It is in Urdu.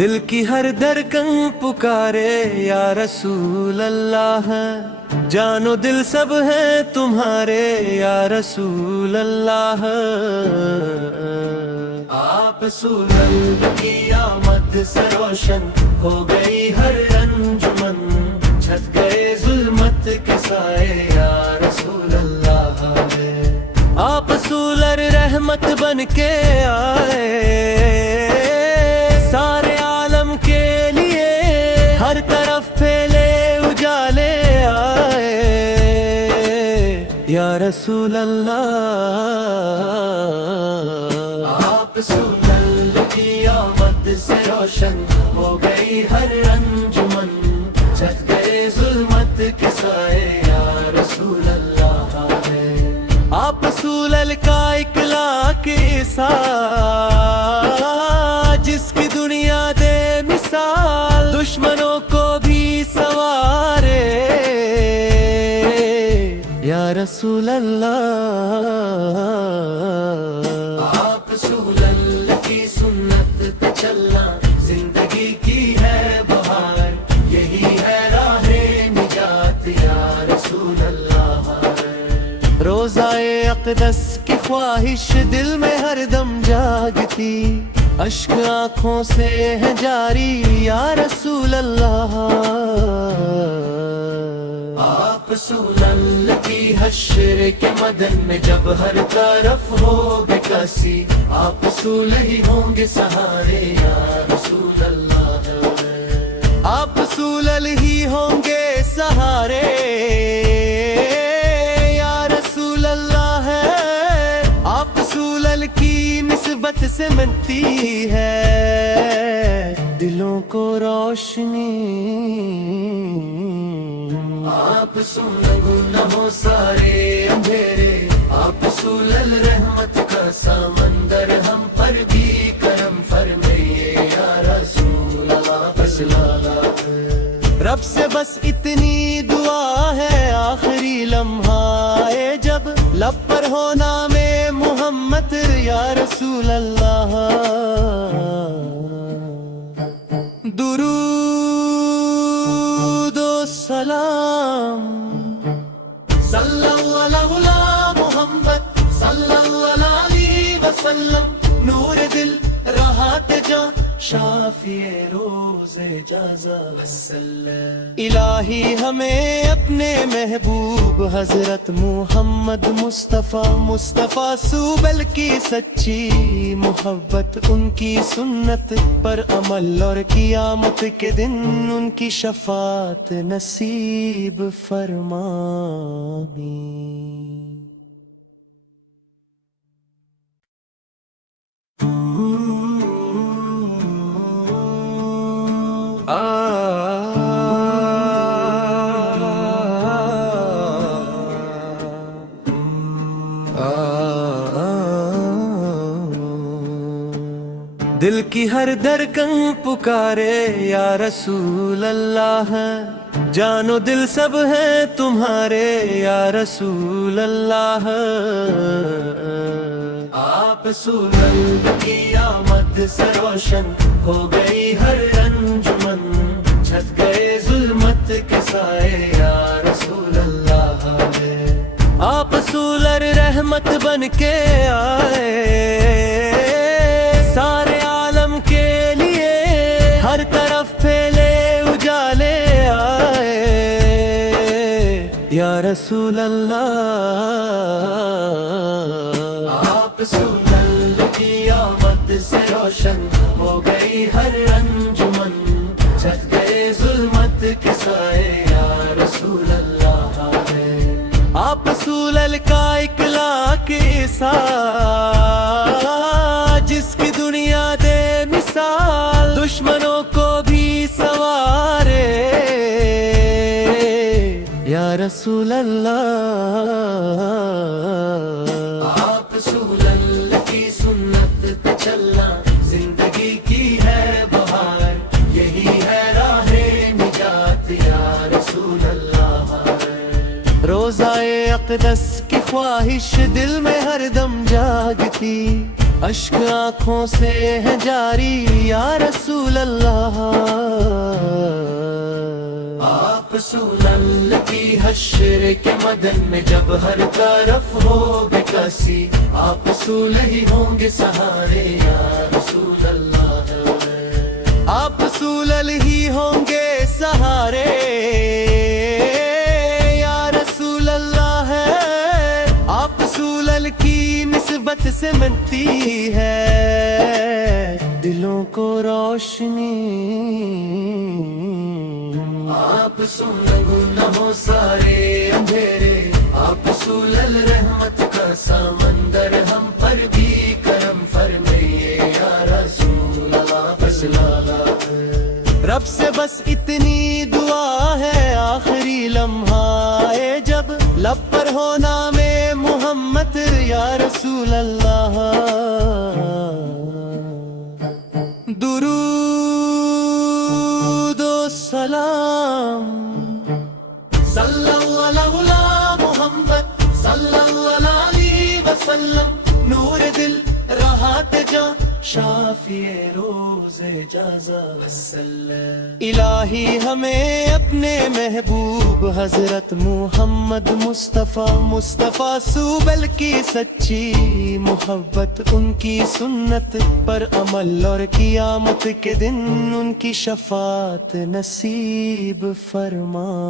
دل کی ہر دھڑکن پکارے یا رسول اللہ، جانو دل سب ہیں تمہارے یا رسول اللہ۔ آپ سورج کی آمد سے روشن ہو گئی ہر انجمن، چھٹ گئے ظلمت کے سائے یا رسول اللہ۔ آپ سولر رحمت بن کے آئے، سارے عالم کے لیے ہر طرف پھیلے اجالے آئے یا رسول اللہ۔ آپ سولر کی آمد سے روشن ہو گئی ہر انجمن، چھٹ گئے ظلمت کے سائے یا رسول اللہ۔ آپ سولل کا اخلاق ایسا جس کی دنیا دے مثال، دشمنوں کو بھی سوارے یا رسول اللہ۔ آپ سولل کی سنت پہ چلنا زندگی کی ہے بہار، یہی ہے راہ نجات یا رسول اللہ۔ روزائے اقدس کی خواہش دل میں ہر دم جاگتی، اشک آنکھوں سے ہے جاری یا رسول اللہ۔ آپ سولل کی حشر کے مدن میں جب ہر طرف ہو بے کسی، آپ سولل ہی ہوں گے سہارے یا رسول اللہ۔ آپ سولل ہی ہوں گے سہارے کی نسبت سے ملتی ہے دلوں کو روشنی۔ آپ سولل گناہوں سارے اندھیرے، آپ سولل رحمت کا سمندر، ہم پر بھی کرم فرمائیے یا رسول اللہ۔ بس لالا رب سے بس اتنی دعا ہے، آخری لمحہ ہے جب لب پر ہو نام محمد یا رسول اللہ۔ درود و سلام صلی اللہ علی محمد صلی اللہ علیہ وسلم، نور دل راحت جان شافی روز جازا وسلم۔ الہی ہمیں اپنے محبوب حضرت محمد مصطفیٰ سوبل کی سچی محبت، ان کی سنت پر عمل اور قیامت کے دن ان کی شفاعت نصیب فرمائیں۔ دل کی ہر دھڑکن پکارے یا رسول اللہ، جانو دل سب ہیں تمہارے یا رسول اللہ۔ آپ سولل کی آمد سے روشن ہو گئی ہر انجمن، چھٹ گئے ظلمت کے سائے یا رسول اللہ۔ آپ سولر رحمت بن کے آئے، سارے عالم کے لیے ہر طرف پھیلے اجالے آئے یا رسول اللہ۔ آپ سولل کی آمد سے روشن ہو گئی ہر انجمن، چھٹ گئے ظلمت کے سائے یا رسول اللہ۔ آپ سولل کا اخلاق ایسا جس کی دنیا دے مثال، دشمنوں کو بھی سوارے یا رسول اللہ۔ آپ سولل کی سنت پہ چلنا زندگی کی ہے بہار، یہی ہے راہ نجات یا رسول اللہ۔ روزائے اقدس کی خواہش دل میں ہر دم جاگتی، اشک آنکھوں سے ہے جاری یا رسول اللہ، آپ سنن کی حشر کے مدن میں جب ہر طرف ہو بے کسی، آپ سولہ ہوں گے سہارے یا رسول اللہ، آپ سولل ہی ہوں گے سہارے یا رسول اللہ ہے، آپ سولل کی نسبت سے ملتی ہے دلوں کو روشنی، آپ سن گناہوں سارے اندھیرے، آپ سولل رحمت کا سمندر، ہم پر بھی کرم فرمائیے یا رسول اللہ، بس لالا رب سے بس اتنی دعا ہے، آخری لمحہ ہے جب لب پر ہو نام محمد یا رسول اللہ، درود و سلام صلی اللہ علی محمد صلی اللہ علیہ وسلم، نور دل راحت جاں شافی روز جازا الہی ہمیں اپنے محبوب حضرت محمد مصطفیٰ سوبل کی سچی محبت، ان کی سنت پر عمل اور قیامت کے دن ان کی شفاعت نصیب فرمائیں۔